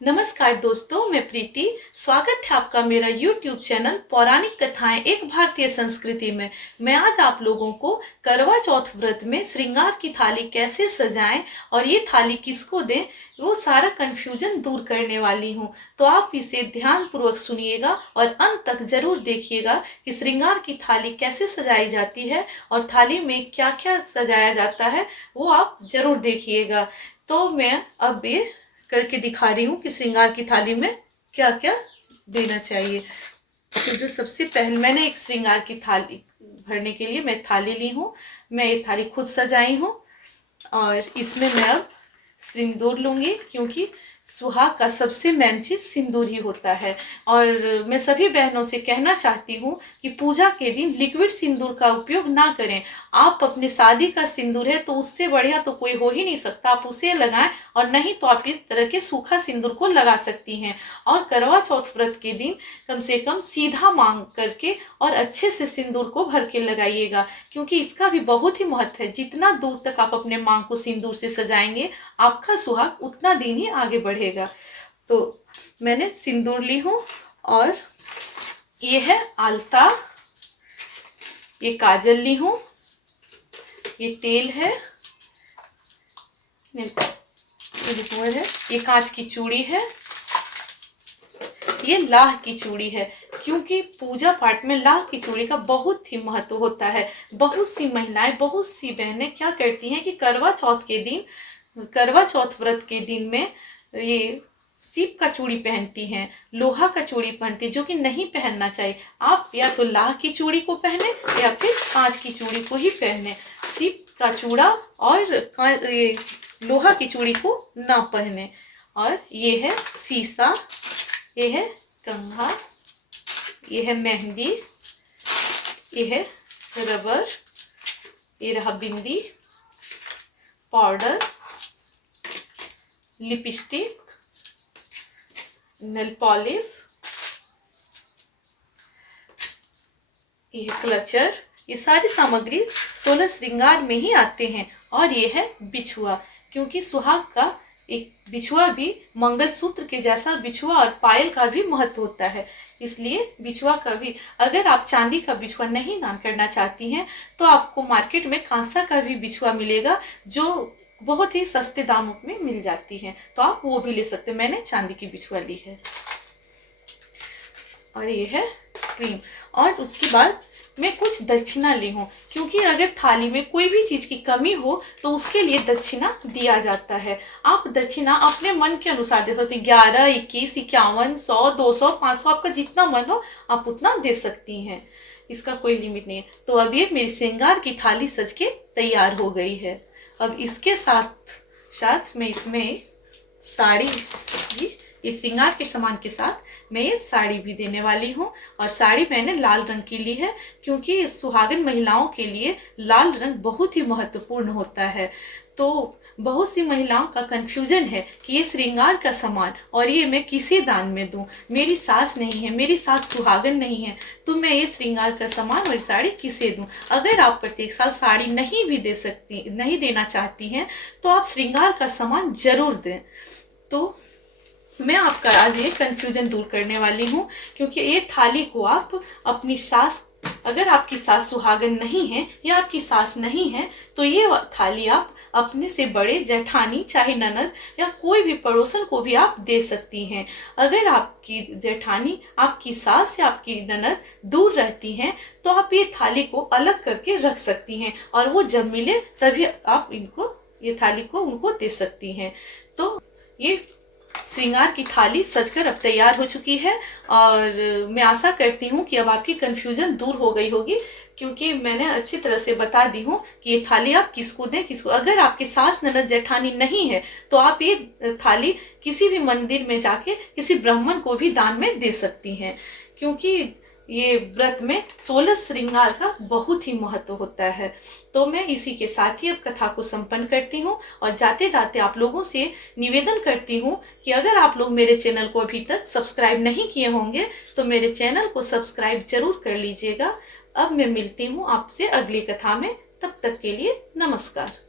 नमस्कार दोस्तों, मैं प्रीति। स्वागत है आपका मेरा YouTube चैनल पौराणिक कथाएं एक भारतीय संस्कृति में। मैं आज आप लोगों को करवा चौथ व्रत में श्रृंगार की थाली कैसे सजाएं और ये थाली किसको दें, वो सारा कंफ्यूजन दूर करने वाली हूँ। तो आप इसे ध्यान पूर्वक सुनिएगा और अंत तक जरूर देखिएगा कि श्रृंगार की थाली कैसे सजाई जाती है और थाली में क्या क्या सजाया जाता है, वो आप जरूर देखिएगा। तो मैं अब ये करके दिखा रही हूँ कि श्रृंगार की थाली में क्या क्या देना चाहिए। तो जो सबसे पहले मैंने एक श्रृंगार की थाली भरने के लिए मैं थाली ली हूँ। मैं ये थाली खुद सजाई हूँ और इसमें मैं अब सिंदूर लूँगी, क्योंकि सुहाग का सबसे मेन चीज सिंदूर ही होता है। और मैं सभी बहनों से कहना चाहती हूँ कि पूजा के दिन लिक्विड सिंदूर का उपयोग ना करें। आप अपने शादी का सिंदूर है तो उससे बढ़िया तो कोई हो ही नहीं सकता, आप उसे लगाएं, और नहीं तो आप इस तरह के सूखा सिंदूर को लगा सकती हैं। और करवा चौथ व्रत के दिन कम से कम सीधा मांग करके और अच्छे से सिंदूर को भर के लगाइएगा, क्योंकि इसका भी बहुत ही महत्व है। जितना दूर तक आप अपने मांग को सिंदूर से सजाएंगे, आपका सुहाग उतना दिन ही आगे बढ़ेगा। तो मैंने सिंदूर ली हूँ और ये है आलता, ये काजल ली हूँ, ये तेल है, ये कांच की चूड़ी है, ये लाह की चूड़ी है, क्योंकि पूजा पाठ में लाह की चूड़ी का बहुत ही महत्व होता है। बहुत सी महिलाएं, बहुत सी बहनें क्या करती हैं कि करवा चौथ व्रत के दिन में ये सीप का चूड़ी पहनती हैं, लोहा का चूड़ी पहनती, जो कि नहीं पहनना चाहिए। आप या तो लाह की चूड़ी को पहने या फिर कांच की चूड़ी को ही पहने। सीप का चूड़ा और ये लोहा की चूड़ी को ना पहने। और ये है शीशा, ये है कंघा, ये है मेहंदी, ये है रबर, ये रहा बिंदी, पाउडर, लिपस्टिक, नेल पॉलिश, ये क्लचर। ये सारी सामग्री 16 श्रृंगार में ही आते हैं। और ये है बिछुआ, क्योंकि सुहाग का एक बिछुआ भी मंगलसूत्र के जैसा बिछुआ और पायल का भी महत्व होता है। इसलिए बिछुआ का भी, अगर आप चांदी का बिछुआ नहीं दान करना चाहती हैं तो आपको मार्केट में कांसा का भी बिछुआ मिलेगा, जो बहुत ही सस्ते दामों में मिल जाती है, तो आप वो भी ले सकते हैं। मैंने चांदी की बिछुआ ली है। और ये है क्रीम। और उसके बाद मैं कुछ दक्षिणा ली हूँ, क्योंकि अगर थाली में कोई भी चीज की कमी हो तो उसके लिए दक्षिणा दिया जाता है। आप दक्षिणा अपने मन के अनुसार दे सकते हैं। 11, 21, 51, 100, 200, 500, आपका जितना मन हो आप उतना दे सकती हैं। इसका कोई लिमिट नहीं है। तो अब ये मेरी श्रृंगार की थाली सज के तैयार हो गई है। अब इसके साथ साथ मैं इसमें साड़ी, इस श्रृंगार के सामान के साथ मैं ये साड़ी भी देने वाली हूँ। और साड़ी मैंने लाल रंग की ली है, क्योंकि सुहागन महिलाओं के लिए लाल रंग बहुत ही महत्वपूर्ण होता है। तो बहुत सी महिलाओं का कंफ्यूजन है कि ये श्रृंगार का सामान और ये मैं किसे दान में दूं। मेरी सास नहीं है, मेरी सास सुहागन नहीं है, तो मैं ये श्रृंगार का सामान और साड़ी किसे दूं। अगर आप प्रत्येक साल साड़ी नहीं भी नहीं देना चाहती हैं तो आप श्रृंगार का सामान जरूर दें। तो मैं आपका आज ये कंफ्यूजन दूर करने वाली हूँ, क्योंकि ये थाली को आप अपनी सास, अगर आपकी सास सुहागन नहीं है या आपकी सास नहीं है, तो ये थाली आप अपने से बड़े जेठानी, चाहे ननद या कोई भी पड़ोसन को भी आप दे सकती हैं। अगर आपकी जेठानी, आपकी सास या आपकी ननद दूर रहती हैं तो आप ये थाली को अलग करके रख सकती हैं, और वो जब मिले तभी आप ये थाली को उनको दे सकती हैं। तो ये श्रृंगार की थाली सजकर अब तैयार हो चुकी है। और मैं आशा करती हूँ कि अब आपकी कंफ्यूजन दूर हो गई होगी, क्योंकि मैंने अच्छी तरह से बता दी हूँ कि ये थाली आप किसको दें, किसको। अगर आपकी सास, ननद, जेठानी नहीं है तो आप ये थाली किसी भी मंदिर में जाके किसी ब्राह्मण को भी दान में दे सकती हैं, क्योंकि ये व्रत में 16 श्रृंगार का बहुत ही महत्व होता है। तो मैं इसी के साथ ही अब कथा को संपन्न करती हूँ, और जाते जाते आप लोगों से निवेदन करती हूँ कि अगर आप लोग मेरे चैनल को अभी तक सब्सक्राइब नहीं किए होंगे तो मेरे चैनल को सब्सक्राइब जरूर कर लीजिएगा। अब मैं मिलती हूँ आपसे अगली कथा में, तब तक के लिए नमस्कार।